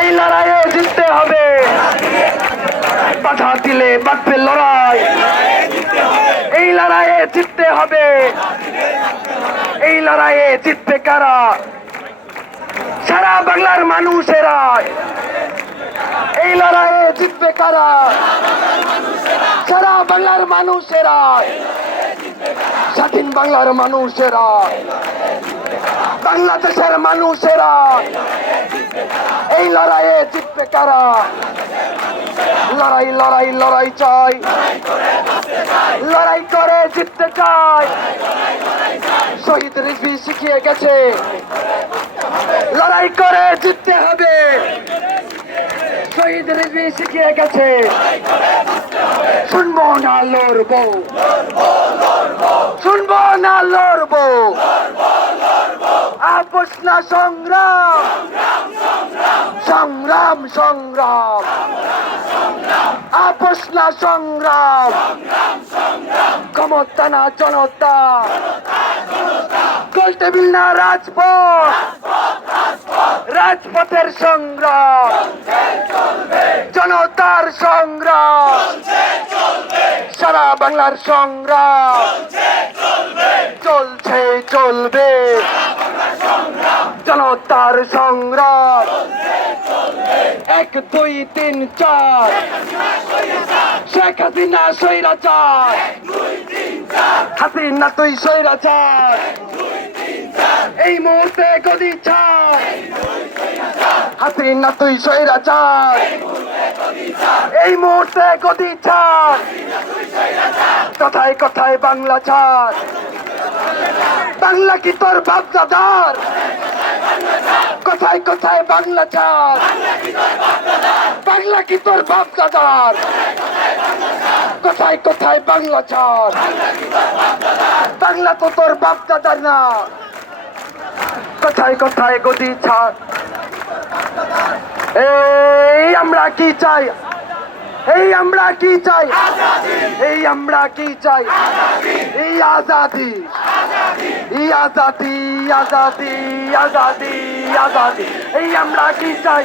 এই লড়াইয়ে জিততে হবে। বাধা দিলে বাঁধবে লড়াই। এই লড়াইয়ে জিততে হবে। এই লড়াইয়ে জিতবে কারা? সারা বাংলার মানুষেরা। এই লড়াইয়ে জিতবে কারা? সারা বাংলার মানুষেরা। স্বাধীন বাংলার মানুষেরা। বাংলাদেশের মানুষেরা। এই লড়াইয়ে জিতবে কারা? লড়াই লড়াই লড়াই চাই। লড়াই করে জিততে চাই। শহীদ রিজভি শিখিয়ে গেছে। লড়াই করে জিততে হবে। শহীদ রিজভি শিখিয়ে গেছে। শুনব না লড়বো। শুনব না লড়বো। আপোষ না সংগ্রাম। সংগ্রাম সংগ্রাম। আপোষ না সংগ্রাম। ক্ষমতা না জনতা। গোল না রাজপথ। রাজপথের সংগ্রাম। জনতার সংগ্রাম। সারা বাংলার সংগ্রাম। চলছে চলবে। জনতার সংগ্রাম। এক, দুই, তিন, চার। শেখ হাসিনা স্বৈরাচার। হাসিনা তুই স্বৈরাচার। এই মুহূর্তে গদি ছাড়। হাসিনা তুই স্বৈরাচার। এই মুহূর্তে গদি ছাড়। কথায় কথায় বাংলা ছাড়। বাংলা কি তোর বাপ দাদার কোথায় কোথায় বাংলা ছাড় বাংলা কি তোর বাপ দাদার কোথায় কোথায় বাংলা ছাড় বাংলা তো তোর বাপ দাদার না। কোথায় কোথায় গদি ছাড় এই আমরা কি চাই? এই আমরা কি চাই? এই আমরা কি চাই? এই আজাদি। আজাদি আজাদি আজাদি আজাদি এই আমরা কি চাই?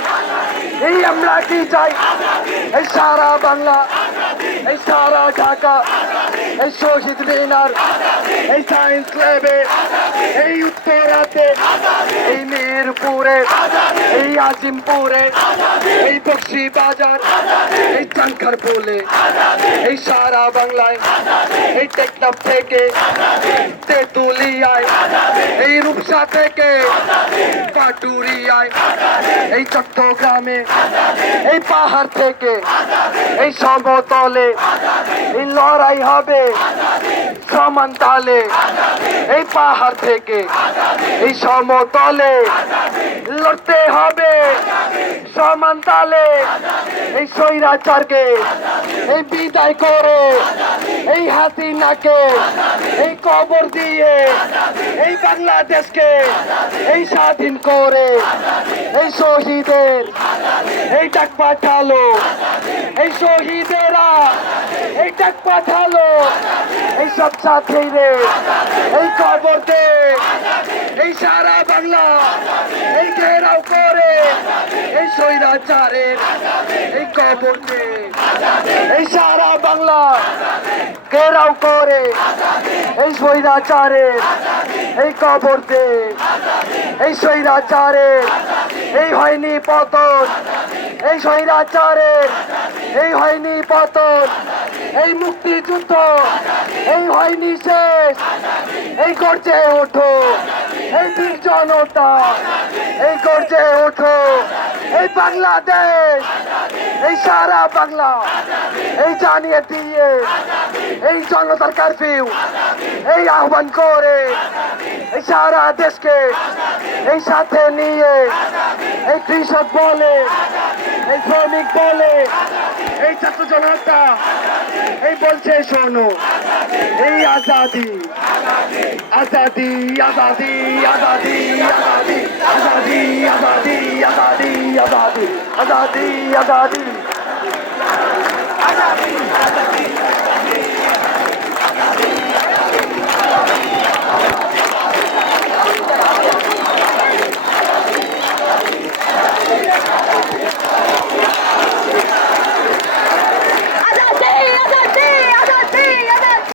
এই আমরা কি চাই? এই সারা বাংলা, এই সারা ঢাকা, এই শহীদ মিনার, এই সায়েন্স ল্যাবে এই উত্তরাতে, এই মিরপুরে আজিমপুরে এই বক্সি বাজার। এই চাঙ্কার পোলে। এই সারা বাংলায়। এই টেকনাফ থেকে। তেতুলিয়ায়। এই রূপসা থেকে। পাটুরিয়ায় এই চট্টগ্রামে। এই পাহাড় থেকে। এই সমতলে। এই লড়াই হবে। সমান তালে এই পাহাড় থেকে এই সমতলে লড়তে হবে। সমান তালে এই স্বৈরাচারকে এই বিদায় করে, এই হাসিনাকে এই কবর দিয়ে, এই বাংলাদেশকে এই স্বাধীন করে, এই শহীদের এই ডাক পাঠালো। এই শহীদেরা, এই ডাক পাঠালো। এই সব সাথীরে এই কবর দে। এই সারা বাংলা, এই ঘেরাও করে। এই স্বৈরাচারের এই কবর দে। এই সারা বাংলা, ঘেরাও করে। এই স্বৈরাচারের এই কবর দে। এই স্বৈরাচারের পতন। এই স্বৈরাচারের এই হয়নি পতন। এই মুক্তিযুদ্ধ এই হয়নি শেষ। এই করছে ওঠো, এই বীর জনতা। এই করছে ওঠো, এই বাংলাদেশ, এই সারা বাংলা, এই জানিয়ে দিয়ে, এই জনতার কারফিউ, এই আহ্বান করে, এই সারা দেশকে, এই সাথে নিয়ে, এই কৃষক বলে এই শ্রমিক বলে এই ছাত্র জনতা এই বলছে শোনো এই আজাদি আজাদি আজাদি আজাদি আজাদি আজাদি আজাদি আজাদি আজাদি আজাদি আজাদি